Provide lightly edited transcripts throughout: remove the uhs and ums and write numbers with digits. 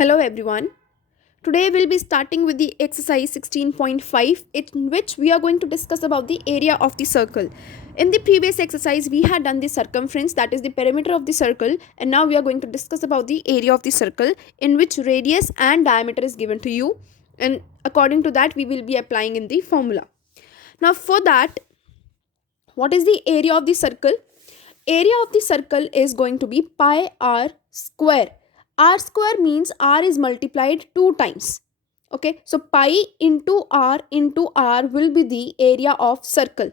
Hello everyone. Today we'll be starting with the exercise 16.5 in which we are going to discuss about the area of the circle. In the previous exercise we had done the circumference, that is the perimeter of the circle, and now we are going to discuss about the area of the circle in which radius and diameter is given to you, and according to that we will be applying in the formula. Now for that, what is the area of the circle? Area of the circle is going to be pi r square. R square means r is multiplied 2 times. Okay, so pi into r will be the area of circle.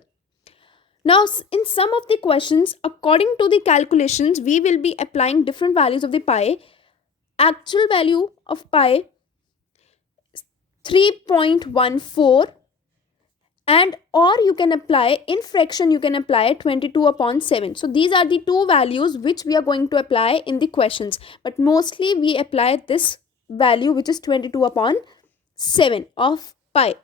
Now in some of the questions, according to the calculations, we will be applying different values of the pi. Actual value of pi 3.14, and or you can apply in fraction, you can apply 22 upon 7. So these are the two values which we are going to apply in the questions, but mostly we apply this value which is 22 upon 7 of pi.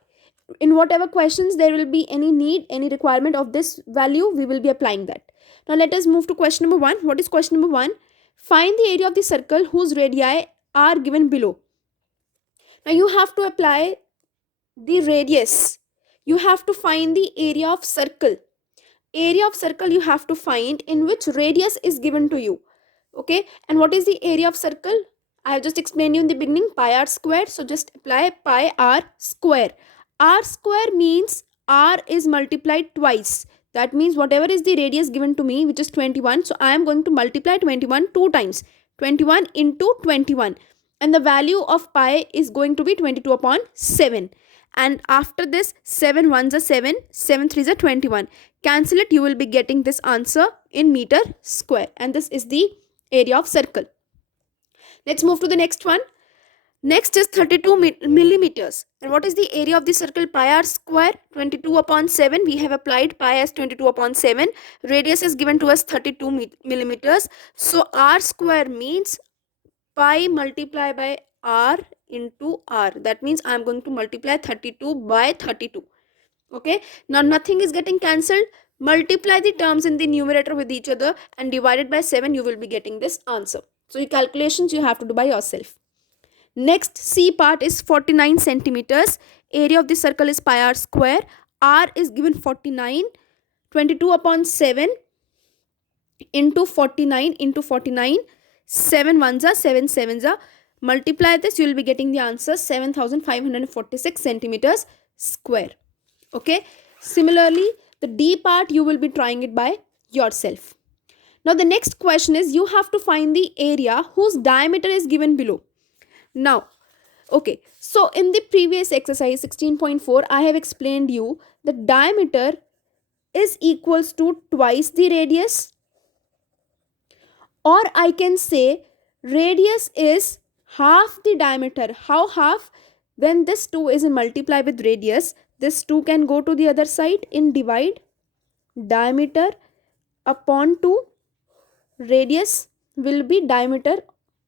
In whatever questions there will be any requirement of this value, we will be applying that. Now let us move to question number 1. What is question number 1? Find the area of the circle whose radii are given below. Now you have to apply the radius. You have to find the area of circle. Area of circle you have to find in which radius is given to you. Okay, and what is the area of circle? I have just explained you in the beginning, pi r square. So just apply pi r square. R square means r is multiplied twice. That means whatever is the radius given to me, which is 21, so I am going to multiply 21 two times. 21 into 21, and the value of pi is going to be 22 upon 7. And after this, 7 ones are 7, 7 threes are 21. Cancel it, you will be getting this answer in meter square, and this is the area of circle. Let's move to the next one. Next is 32 millimeters. And what is the area of the circle? Pi r square, 22 upon 7. We have applied pi as 22 upon 7. Radius is given to us 32 millimeters. So r square means pi multiplied by r into r. That means I am going to multiply 32 by 32. Okay, now nothing is getting cancelled. Multiply the terms in the numerator with each other and divided by 7, you will be getting this answer. So your calculations you have to do by yourself. Next, C part is 49 centimeters. Area of the circle is pi r square. R is given 49. 22 upon 7 into 49 into 49. 7 ones are 7 sevens are. Multiply this, you will be getting the answer 7546 centimeters square. Okay. Similarly, the D part you will be trying it by yourself. Now the next question is, you have to find the area whose diameter is given below. Now, okay, so in the previous exercise 16.4, I have explained you the diameter is equals to twice the radius, or I can say radius is half the diameter. How half? When this 2 is multiplied with radius, this 2 can go to the other side in divide. Diameter upon 2, radius will be diameter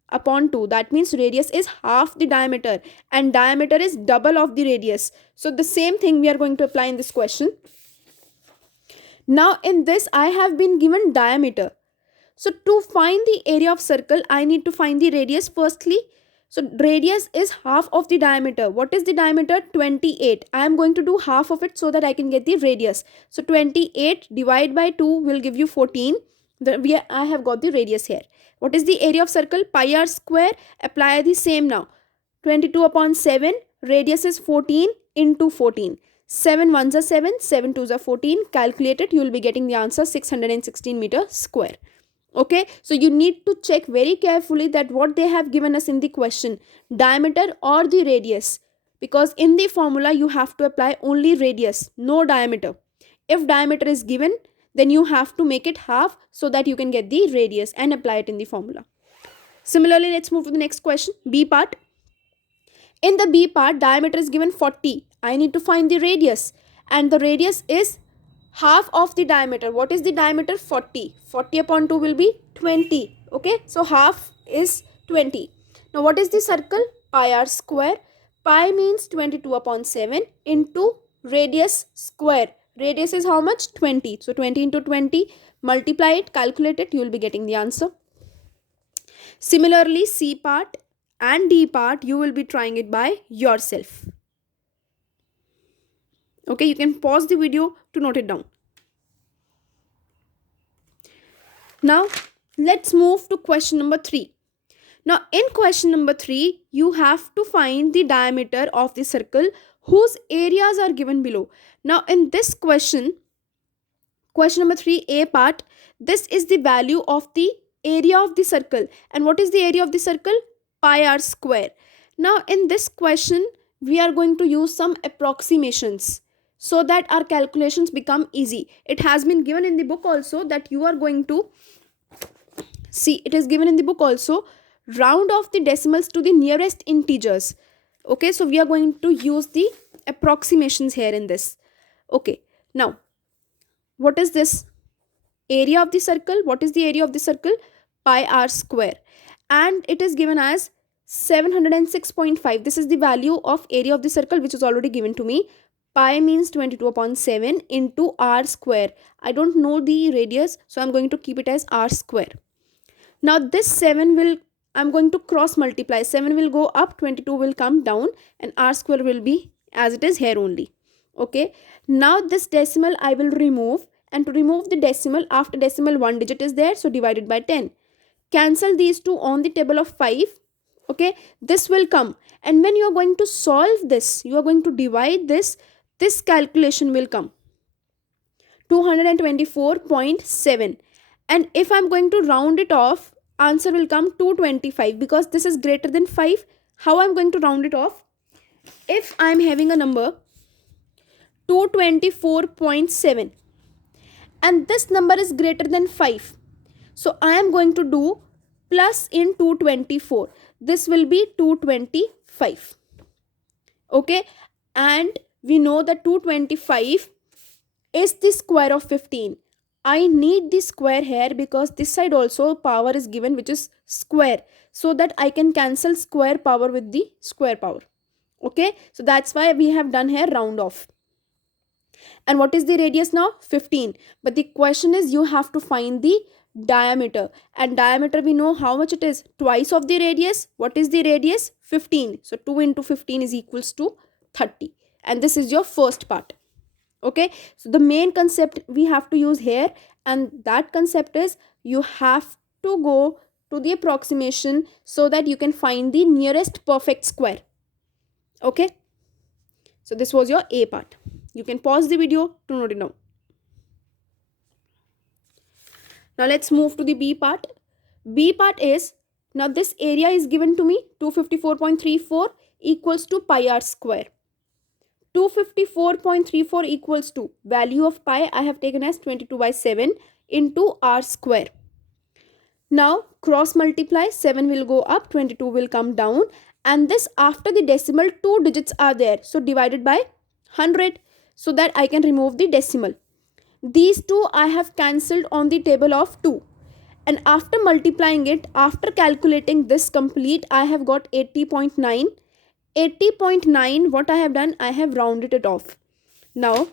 upon 2. That means radius is half the diameter and diameter is double of the radius. So the same thing we are going to apply in this question. Now in this I have been given diameter. So to find the area of circle, I need to find the radius firstly. So radius is half of the diameter. What is the diameter? 28. I am going to do half of it so that I can get the radius. So 28 divided by 2 will give you 14. I have got the radius here. What is the area of circle? Pi r square. Apply the same now. 22 upon 7. Radius is 14 into 14. 7 ones are 7. 7 twos are 14. Calculate it. You will be getting the answer 616 meter square. Okay, so you need to check very carefully that what they have given us in the question, diameter or the radius, because in the formula you have to apply only radius, no diameter. If diameter is given, then you have to make it half so that you can get the radius and apply it in the formula. Similarly, let's move to the next question, B part. In the B part, diameter is given 40. I need to find the radius, and the radius is half of the diameter. What is the diameter? 40. 40 upon 2 will be 20. Okay, so half is 20. Now what is the circle? Pi r square. Pi means 22 upon 7 into radius square. Radius is how much? 20. So 20 into 20, multiply it, calculate it, you will be getting the answer. Similarly, C part, and D part, you will be trying it by yourself. Okay, you can pause the video to note it down. Now, let's move to question number 3. Now, in question number 3, you have to find the diameter of the circle whose areas are given below. Now, in this question number 3, A part, this is the value of the area of the circle. And what is the area of the circle? Pi r square. Now, in this question, we are going to use some approximations so that our calculations become easy. It has been given in the book also that you are going to see, it is given in the book also, round off the decimals to the nearest integers. Okay, so we are going to use the approximations here in this. Okay, now what is this? Area of the circle. What is the area of the circle? Pi r square. And it is given as 706.5. This is the value of area of the circle which is already given to me. Pi means 22 upon 7 into r square. I don't know the radius, so I'm going to keep it as r square. Now this 7 will, I'm going to cross multiply. 7 will go up, 22 will come down, and r square will be as it is here only. Okay. Now this decimal I will remove, and to remove the decimal, after decimal 1 digit is there, so divided by 10. Cancel these two on the table of 5. Okay. This will come, and when you are going to solve this, you are going to divide this calculation will come 224.7. And if I'm going to round it off, answer will come 225 because this is greater than 5. How I'm going to round it off? If I'm having a number 224.7 and this number is greater than 5, so I am going to do plus in 224. This will be 225. Okay, and we know that 225 is the square of 15. I need the square here because this side also power is given which is square, so that I can cancel square power with the square power. Okay, so that's why we have done here round off. And what is the radius now? 15. But the question is you have to find the diameter, and diameter we know how much it is, twice of the radius. What is the radius? 15. So 2 into 15 is equals to 30, and this is your first part. Okay, so the main concept we have to use here, and that concept is you have to go to the approximation so that you can find the nearest perfect square. Okay, so this was your A part. You can pause the video to note it down. Now let's move to the B part. B part is, now this area is given to me 254.34 equals to pi r square. 254.34 equals to value of pi I have taken as 22 by 7 into r square. Now cross multiply, 7 will go up, 22 will come down, and this after the decimal 2 digits are there, so divided by 100 so that I can remove the decimal. These two I have cancelled on the table of 2, and after multiplying it, after calculating this complete, I have got 80.9. 80.9, what I have done, I have rounded it off. Now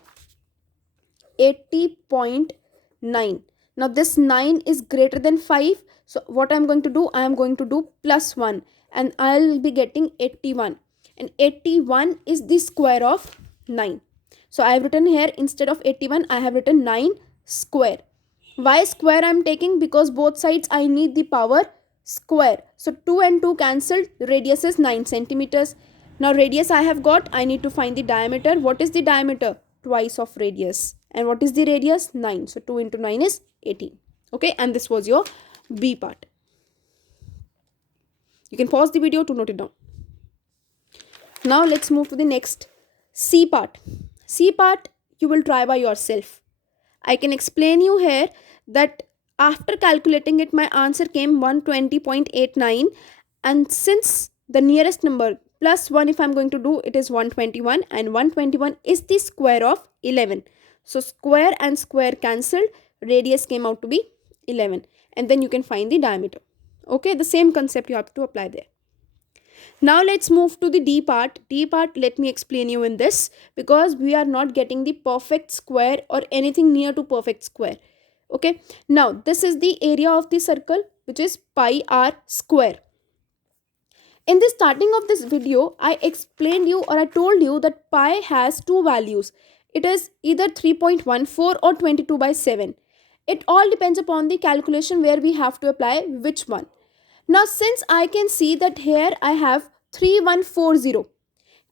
80.9. Now this 9 is greater than 5, so what I am going to do, I am going to do plus 1, and I will be getting 81, and 81 is the square of 9. So I have written here, instead of 81 I have written 9 square. Why square I am taking? Because both sides I need the power square. So 2 and 2 cancelled, radius is 9 centimeters. Now radius I have got, I need to find the diameter. What is the diameter? Twice of radius. And what is the radius? 9. So 2 into 9 is 18. Okay, and this was your B part. You can pause the video to note it down. Now let's move to the next C part. C part you will try by yourself. I can explain you here that after calculating it, my answer came 120.89, and since the nearest number plus 1 if I am going to do, it is 121, and 121 is the square of 11. So square and square cancelled, radius came out to be 11, and then you can find the diameter. Okay, the same concept you have to apply there. Now let's move to the D part. D part, let me explain you in this, because we are not getting the perfect square or anything near to perfect square. Okay, now this is the area of the circle which is pi r square. In the starting of this video, I explained you or I told you that pi has two values. It is either 3.14 or 22 by 7. It all depends upon the calculation where we have to apply which one. Now since I can see that here I have 3140,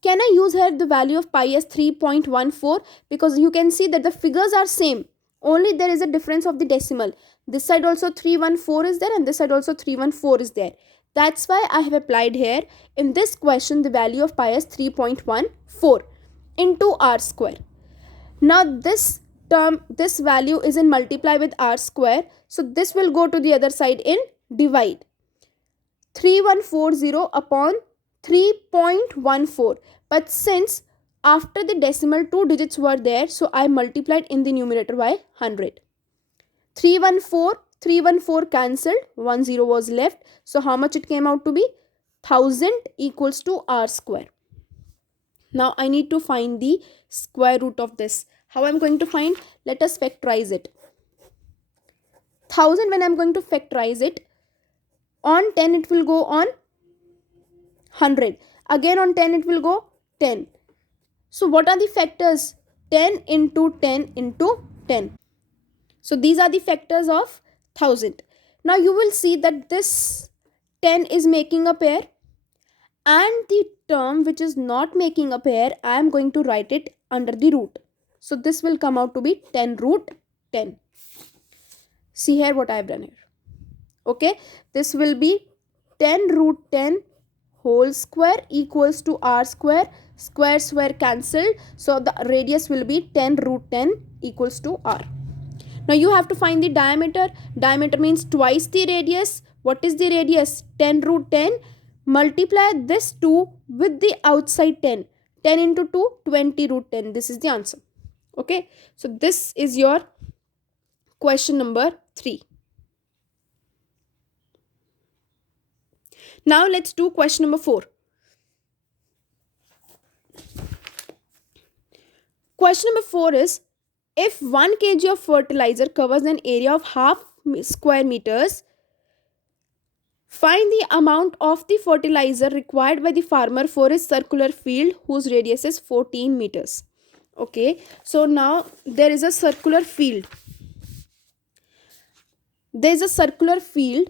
can I use here the value of pi as 3.14? Because you can see that the figures are same. Only there is a difference of the decimal. This side also 314 is there and this side also 314 is there. That's why I have applied here in this question the value of pi as 3.14 into r square. Now this term, this value is in multiply with r square. So this will go to the other side in divide. 3140 upon 3.14. But since after the decimal 2 digits were there, so I multiplied in the numerator by 100. 314 cancelled, 10 was left. So how much it came out to be? 1000 equals to r square. Now I need to find the square root of this. How I'm going to find? Let us factorize it. 1000, when I'm going to factorize it, on 10 it will go on 100. Again on 10 it will go 10. So what are the factors? 10 into 10 into 10. So these are the factors of 1000. Now you will see that this 10 is making a pair, and the term which is not making a pair, I am going to write it under the root. So this will come out to be 10 root 10. See here what I have done here. Okay, this will be 10 root 10 whole square equals to r square. Square cancelled. So the radius will be 10 root 10 equals to r. Now you have to find the diameter. Diameter means twice the radius. What is the radius? 10 root 10. Multiply this 2 with the outside 10. 10 into 2, 20 root 10. This is the answer. Okay. So this is your question number 3. Now let's do question number 4. Question number 4 is, if 1 kg of fertilizer covers an area of half square meters, find the amount of the fertilizer required by the farmer for his circular field whose radius is 14 meters. Okay, so now there is a circular field. There is a circular field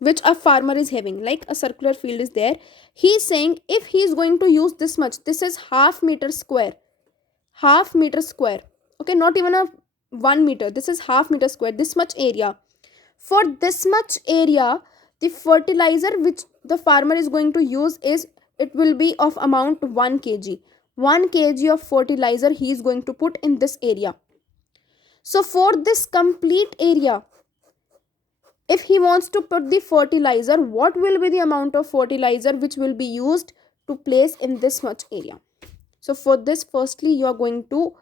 which a farmer is having, like a circular field is there. He is saying if he is going to use this much, this is half meter square. Okay, not even a 1 meter, this is half meter square, this much area. For this much area, the fertilizer which the farmer is going to use is, it will be of amount 1 kg. 1 kg of fertilizer he is going to put in this area. So for this complete area, if he wants to put the fertilizer, what will be the amount of fertilizer which will be used to place in this much area? So for this, firstly you are going to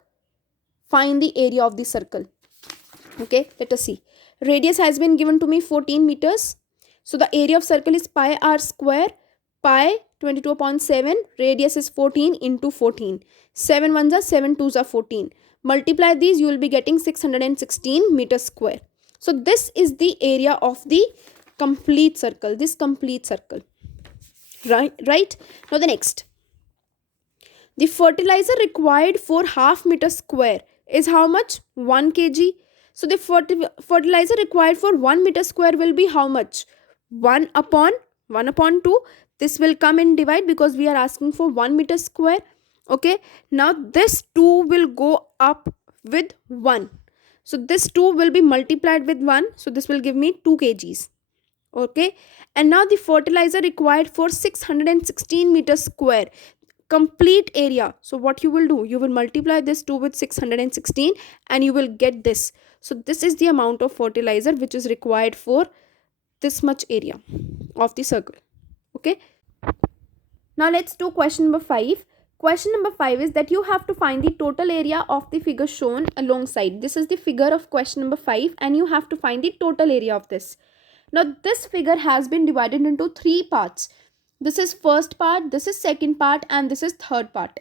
find the area of the circle. Okay, let us see. Radius has been given to me 14 meters. So the area of circle is pi r square. Pi 22 upon 7. Radius is 14 into 14. 7 ones are 7 twos are 14. Multiply these, you will be getting 616 meters square. So this is the area of the complete circle. This complete circle. Right? Now the next. The fertilizer required for half meter square is how much? 1 kg. So the fertilizer required for 1 meter square will be how much? 1 upon 2. This will come in divide because we are asking for 1 meter square. Okay. Now this 2 will go up with 1. So this 2 will be multiplied with 1. So this will give me 2 kgs. Okay. And now the fertilizer required for 616 meters square. Complete area. So what you will do? You will multiply this 2 with 616 and you will get this. So this is the amount of fertilizer which is required for this much area of the circle. Okay. Now let's do question number 5. Question number 5 is that you have to find the total area of the figure shown alongside. This is the figure of question number 5 and you have to find the total area of this. Now this figure has been divided into 3 parts. This is first part, this is second part and this is third part.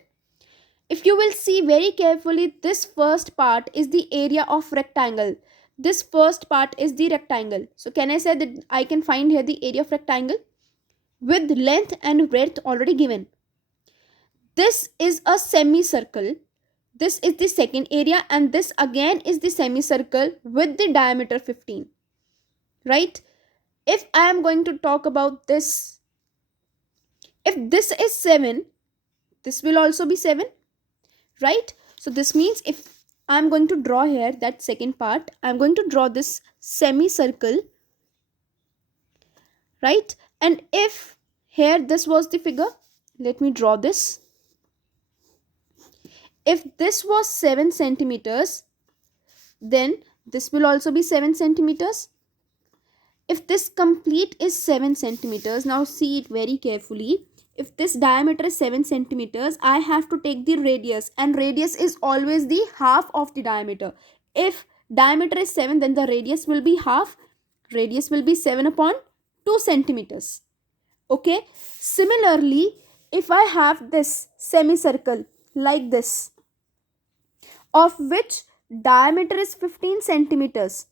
If you will see very carefully, this first part is the area of rectangle. This first part is the rectangle. So can I say that I can find here the area of rectangle? with length and breadth already given. This is a semicircle. This is the second area, and this again is the semicircle with the diameter 15. Right? If I am going to talk about this, if this is 7, this will also be 7. Right? So this means if I'm going to draw here that second part, I'm going to draw this semicircle. Right? And if here this was the figure, let me draw this. If this was 7 centimeters, then this will also be 7 centimeters. If this complete is 7 centimeters, now see it very carefully. If this diameter is 7 centimeters, I have to take the radius, and radius is always the half of the diameter. If diameter is 7, then the radius will be half. Radius will be 7 upon 2 centimeters. Okay. Similarly, if I have this semicircle like this, of which diameter is 15 centimeters,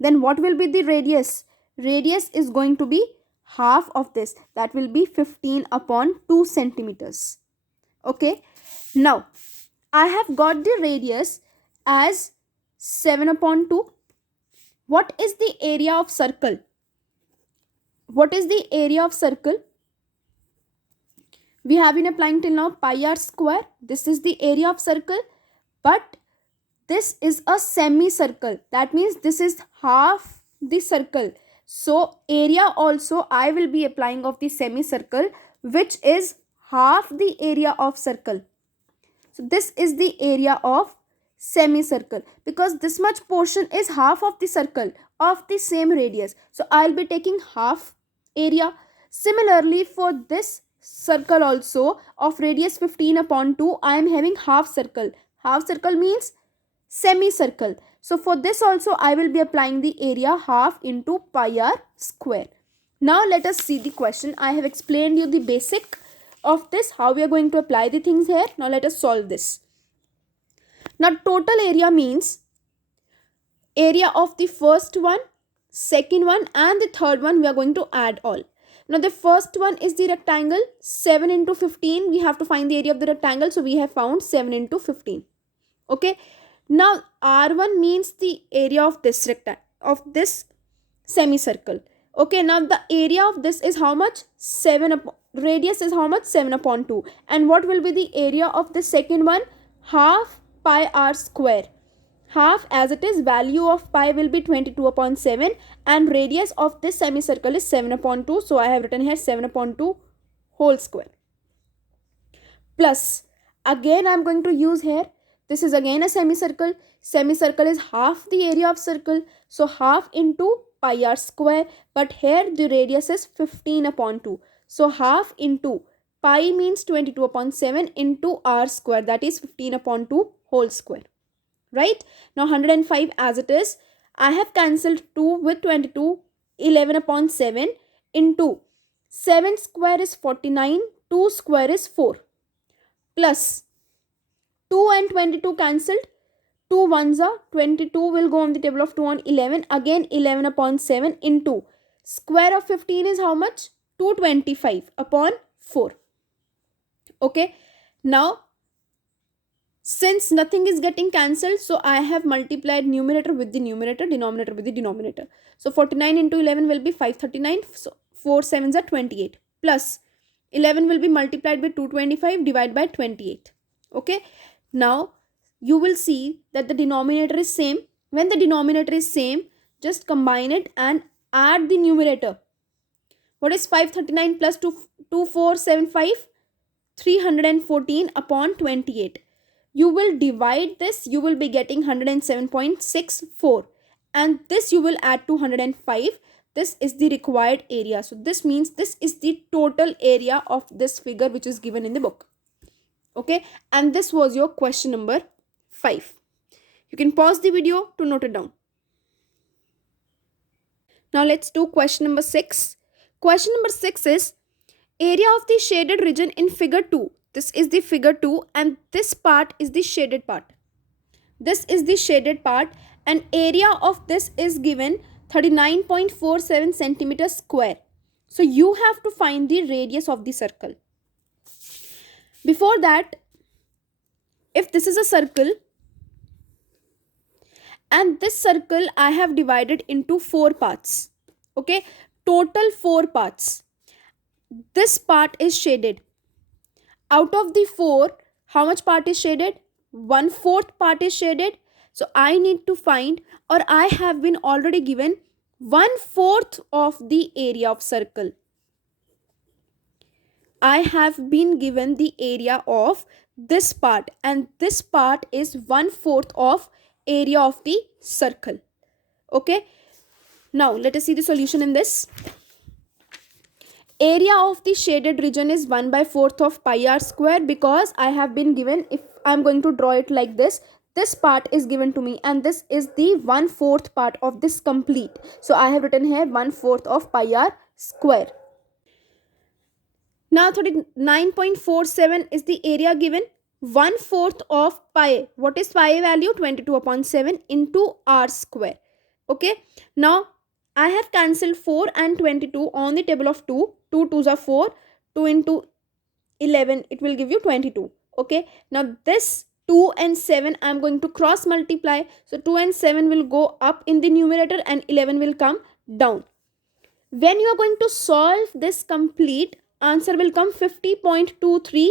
then what will be the radius? Radius is going to be half of this. That will be 15 upon 2 centimeters. Okay. Now, I have got the radius as 7 upon 2. What is the area of circle? What is the area of circle? We have been applying till now pi r square. This is the area of circle. But this is a semicircle. That means this is half the circle. So area also I will be applying of the semicircle, which is half the area of circle. So this is the area of semicircle, because this much portion is half of the circle of the same radius. So I'll be taking half area. Similarly, for this circle also of radius 15 upon 2, I am having half circle. Half circle means semicircle. So for this also I will be applying the area half into pi r square. Now let us see the question. I have explained you the basic of this, how we are going to apply the things here. Now let us solve this. Now total area means area of the first one, second one and the third one, we are going to add all. Now the first one is the rectangle, 7 into 15. We have to find the area of the rectangle. So we have found 7 into 15. Okay. Now R1 means the area of this rectangle, of this semicircle. Okay. Now the area of this is how much? 7 upon, radius is how much? 7 upon 2. And what will be the area of the second one? Half pi r square. Half, as it is, value of pi will be 22 upon 7, and radius of this semicircle is 7 upon 2. So I have written here 7 upon 2 whole square. Plus, again I am going to use here, this is again a semicircle. Semicircle is half the area of circle. So half into pi r square. But here the radius is 15 upon 2. So half into pi means 22 upon 7 into r square, that is 15 upon 2 whole square. Right? Now 105 as it is. I have cancelled 2 with 22. 11 upon 7 into 7 square is 49. 2 square is 4. Plus 2 and 22 cancelled. 2 ones are 22 will go on the table of 2 on 11. Again 11 upon 7 into square of 15 is how much? 225 upon 4. Okay. Now since nothing is getting cancelled, so I have multiplied numerator with the numerator, denominator with the denominator. So 49 into 11 will be 539. So 4 sevens are 28. Plus 11 will be multiplied by 225 divided by 28. Okay. Now you will see that the denominator is same. When the denominator is same, just combine it and add the numerator. What is 539 plus 2475? 314 upon 28. You will divide this, you will be getting 107.64, and this you will add to 105. This is the required area. So this means this is the total area of this figure which is given in the book. Okay, and this was your question number 5. You can pause the video to note it down. Now let's do question number 6. Question number 6 is area of the shaded region in figure 2. This is the figure 2 and this part is the shaded part. This is the shaded part and area of this is given 39.47 centimeters square. So you have to find the radius of the circle. Before that, if this is a circle, and this circle I have divided into 4 parts. Okay, total 4 parts. This part is shaded. Out of the 4, how much part is shaded? 1/4 part is shaded. So I need to find, or I have been already given 1/4 of the area of circle. I have been given the area of this part, and this part is 1/4 of area of the circle. Okay, now let us see the solution in this. Area of the shaded region is 1/4 of pi r square, because I have been given, if I'm going to draw it like this part is given to me, and this is the 1/4 part of this complete. So I have written here 1/4 of pi r square. Now 39.47 is the area given. 1/4 of pi. What is pi value? 22/7 into r square. Okay. Now I have cancelled 4 and 22 on the table of 2. 2 2s are 4. 2 into 11, it will give you 22. Okay. Now this 2 and 7 I am going to cross multiply. So 2 and 7 will go up in the numerator and 11 will come down. When you are going to solve this complete, answer will come 50.23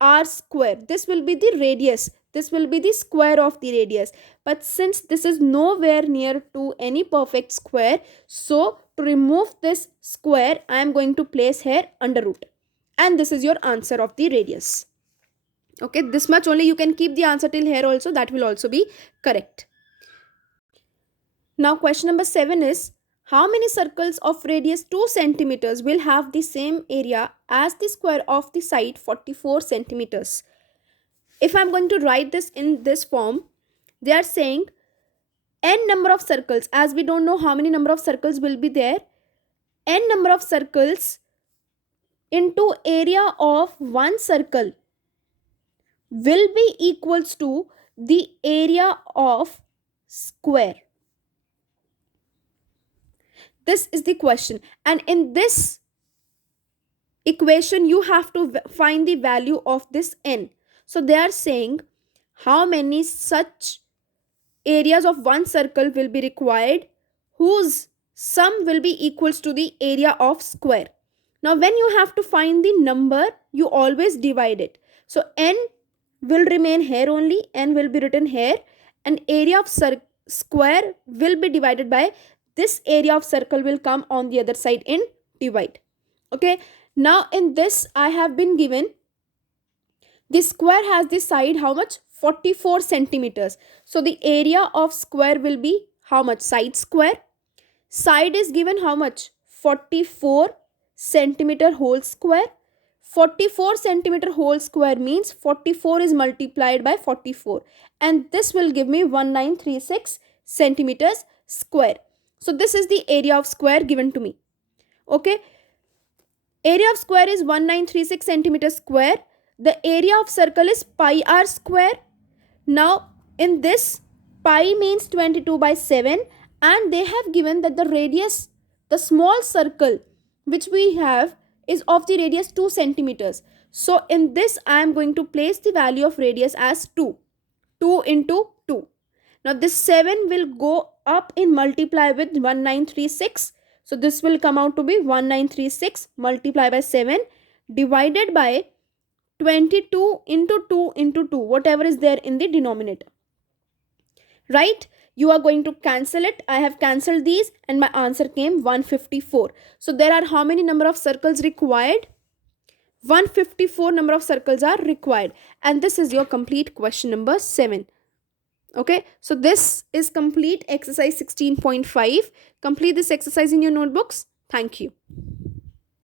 r square. This will be the radius. This will be the square of the radius. But since this is nowhere near to any perfect square, so to remove this square, I am going to place here under root. And this is your answer of the radius. Okay, this much only. You can keep the answer till here also. That will also be correct. Now question number 7 is, how many circles of radius 2 centimeters will have the same area as the square of the side 44 centimeters? If I'm going to write this in this form, they are saying n number of circles, as we don't know how many number of circles will be there, n number of circles into area of one circle will be equals to the area of square. This is the question, and in this equation you have to find the value of this n. So they are saying how many such areas of one circle will be required whose sum will be equals to the area of square. Now when you have to find the number, you always divide it. So n will remain here only, n will be written here, and area of square will be divided by this area of circle will come on the other side in divide. Okay, now in this I have been given the square has the side how much? 44 centimeters. So the area of square will be how much? Side square. Side is given how much? 44 centimeter whole square. 44 centimeter whole square means 44 is multiplied by 44, and this will give me 1936 centimeters square. So this is the area of square given to me. Okay, area of square is 1936 centimeters square. The area of circle is pi r square. Now in this, pi means 22/7, and they have given that the radius, the small circle which we have, is of the radius 2 centimeters. So in this I am going to place the value of radius as 2. 2 into 2. Now this 7 will go up in multiply with 1936. So this will come out to be 1936 multiplied by 7 divided by 22 into 2 into 2, whatever is there in the denominator. Right? You are going to cancel it. I have cancelled these and my answer came 154. So there are how many number of circles required? 154 number of circles are required. And this is your complete question number 7. Okay, so this is complete exercise 16.5. Complete this exercise in your notebooks. Thank you.